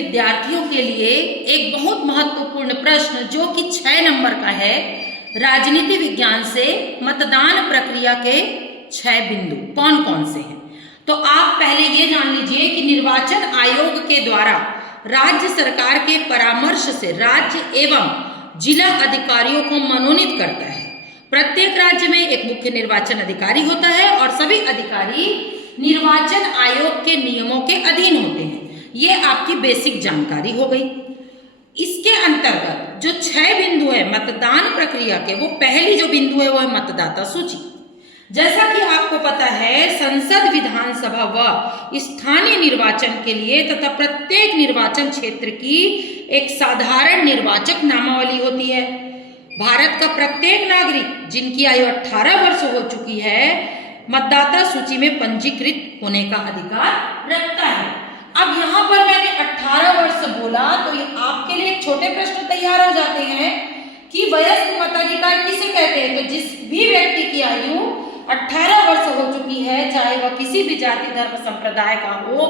विद्यार्थियों के लिए एक बहुत महत्वपूर्ण प्रश्न जो कि 6 नंबर का है। राजनीति विज्ञान से मतदान प्रक्रिया के 6 बिंदु कौन कौन से हैं। तो आप पहले ये जान लीजिए कि निर्वाचन आयोग के द्वारा राज्य सरकार के परामर्श से राज्य एवं जिला अधिकारियों को मनोनीत करता है। प्रत्येक राज्य में एक मुख्य निर्वाचन अधिकारी होता है और सभी अधिकारी निर्वाचन आयोग के नियमों के अधीन होते हैं। ये आपकी बेसिक जानकारी हो गई। इसके अंतर्गत जो 6 बिंदु है मतदान प्रक्रिया के, वो पहली जो बिंदु है वो है मतदाता सूची। जैसा कि आपको पता है, संसद, विधानसभा व स्थानीय निर्वाचन के लिए तथा प्रत्येक निर्वाचन क्षेत्र की एक साधारण निर्वाचक नामावली होती है। भारत का प्रत्येक नागरिक जिनकी आयु 18 वर्ष हो चुकी है मतदाता सूची में पंजीकृत होने का अधिकार रखता है। अब यहाँ पर मैंने 18 वर्ष बोला तो ये आपके लिए एक छोटे प्रश्न तैयार हो जाते हैं कि वयस्क मताधिकार किसे कहते हैं। तो जिस भी व्यक्ति की आयु 18 वर्ष हो चुकी है, चाहे वह किसी भी जाति धर्म संप्रदाय का हो,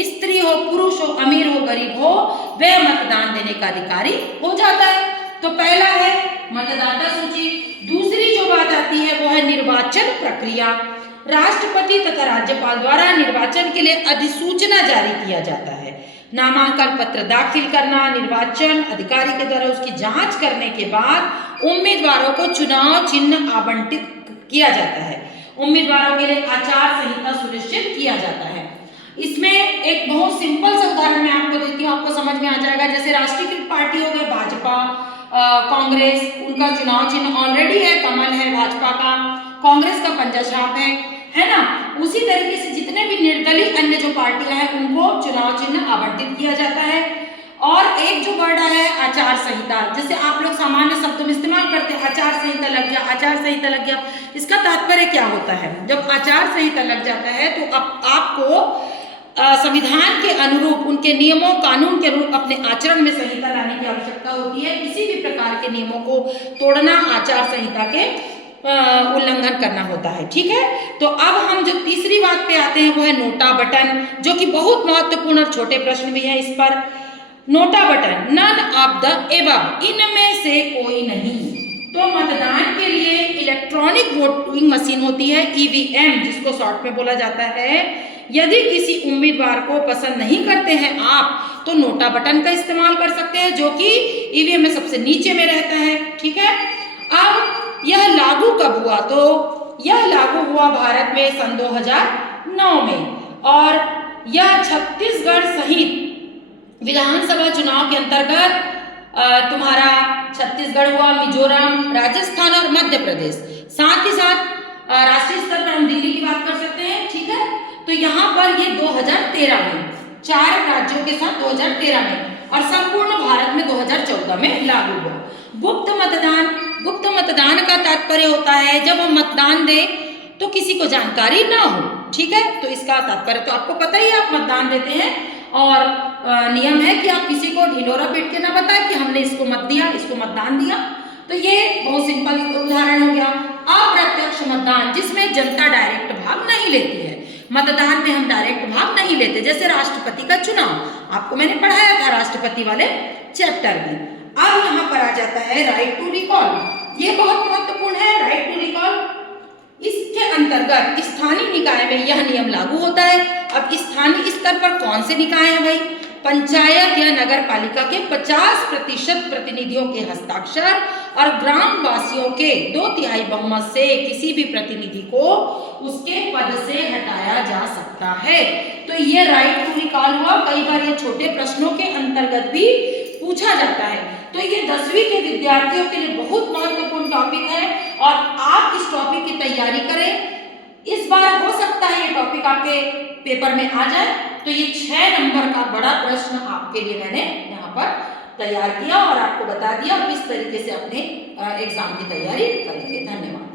स्त्री हो, पुरुष हो, अमीर हो, गरीब हो, वह मतदान देने का अधिकारी हो जाता है। तो पहला है मतदाता सूची। दूसरी जो बात आती है वो है निर्वाचन प्रक्रिया। राष्ट्रपति तथा राज्यपाल द्वारा निर्वाचन के लिए अधिसूचना जारी किया जाता है। नामांकन पत्र दाखिल करना, निर्वाचन अधिकारी के द्वारा उसकी जांच करने के बाद उम्मीदवारों को चुनाव चिन्ह आवंटित किया जाता है। उम्मीदवारों के लिए आचार संहिता सुनिश्चित किया जाता है। इसमें एक बहुत सिंपल सा उदाहरण मैं आपको देती हूँ, आपको समझ में आ जाएगा। जैसे राष्ट्रीयकृत पार्टी हो गई भाजपा, कांग्रेस, उनका चुनाव चिन्ह ऑलरेडी है, कमल है भाजपा का, कांग्रेस का पंजा छाप है ना। उसी तरीके से जितने भी निर्दलीय अन्य जो पार्टियां हैं उनको चुनाव चिन्ह आवंटित किया जाता है। और एक जो वर्ड है आचार संहिता, जैसे आप लोग सामान्य शब्दों में इस्तेमाल करते हैं, आचार संहिता लग गया, आचार संहिता लग गया। इसका तात्पर्य क्या होता है? जब आचार संहिता लग जाता है तो आपको संविधान के अनुरूप, उनके नियमों कानून के अनुरूप अपने आचरण में संहिता लाने की आवश्यकता होती है। किसी भी प्रकार के नियमों को तोड़ना आचार संहिता के उल्लंघन करना होता है। ठीक है, तो अब हम जो तीसरी बात पे आते हैं वो है नोटा बटन, जो कि बहुत महत्वपूर्ण और छोटे प्रश्न भी है इस पर। NOTA button, none of the above, इनमें से कोई नहीं। तो मतदान के लिए इलेक्ट्रॉनिक वोटिंग मशीन होती है, ईवीएम जिसको शॉर्ट में बोला जाता है। यदि किसी उम्मीदवार को पसंद नहीं करते हैं आप, तो नोटा बटन का इस्तेमाल कर सकते हैं, जो कि ईवीएम में सबसे नीचे में रहता है। ठीक है, अब यह लागू कब हुआ? तो यह लागू हुआ भारत में सन 2009 में, और यह छत्तीसगढ़ सहित विधानसभा चुनाव के अंतर्गत तुम्हारा छत्तीसगढ़ हुआ, मिजोरम, राजस्थान और मध्य प्रदेश, साथ ही साथ राष्ट्रीय स्तर पर हम दिल्ली की बात कर सकते हैं। ठीक है, तो यहाँ पर ये 2013 में 4 राज्यों के साथ 2013 में, और संपूर्ण भारत में 2014 में लागू हुआ। गुप्त मतदान का तात्पर्य होता है जब हम मतदान दें तो किसी को जानकारी ना हो। ठीक है, तो इसका तात्पर्य तो आपको पता ही है, आप मतदान देते हैं और नियम है कि आप किसी को ढिंढोरा पीट के ना बताएं कि हमने इसको मत दिया, इसको मतदान दिया। तो ये बहुत सिंपल उदाहरण हो गया। अप्रत्यक्ष मतदान, जिसमें जनता डायरेक्ट भाग नहीं लेती है। मतदान में हम डायरेक्ट भाग नहीं लेते, जैसे राष्ट्रपति का चुनाव आपको मैंने पढ़ाया था राष्ट्रपति वाले चैप्टर में। अब यहाँ पर आ जाता है राइट टू रिकॉल। ये बहुत महत्वपूर्ण है, राइट टू रिकॉल। इसके अंतर्गत स्थानीय निकाय में यह नियम लागू होता है। अब स्थानीय स्तर पर कौन से निकाय हैं भाई? पंचायत या नगर पालिका के 50% प्रतिनिधियों के हस्ताक्षर और ग्रामवासियों के 2/3 बहुमत से किसी भी प्रतिनिधि को उसके पद से हटाया जा सकता है। तो ये राइट टू रिकॉल हुआ। कई बार ये छोटे प्रश्नों के अंतर्गत भी पूछा जाता है। तो ये 10वीं के विद्यार्थियों के लिए बहुत महत्वपूर्ण टॉपिक है और आप इस टॉपिक की तैयारी करें। इस बार हो सकता है ये टॉपिक आपके पेपर में आ जाए। तो ये 6 नंबर का बड़ा प्रश्न आपके लिए मैंने यहाँ पर तैयार किया और आपको बता दिया किस तरीके से अपने एग्जाम की तैयारी करेंगे। धन्यवाद।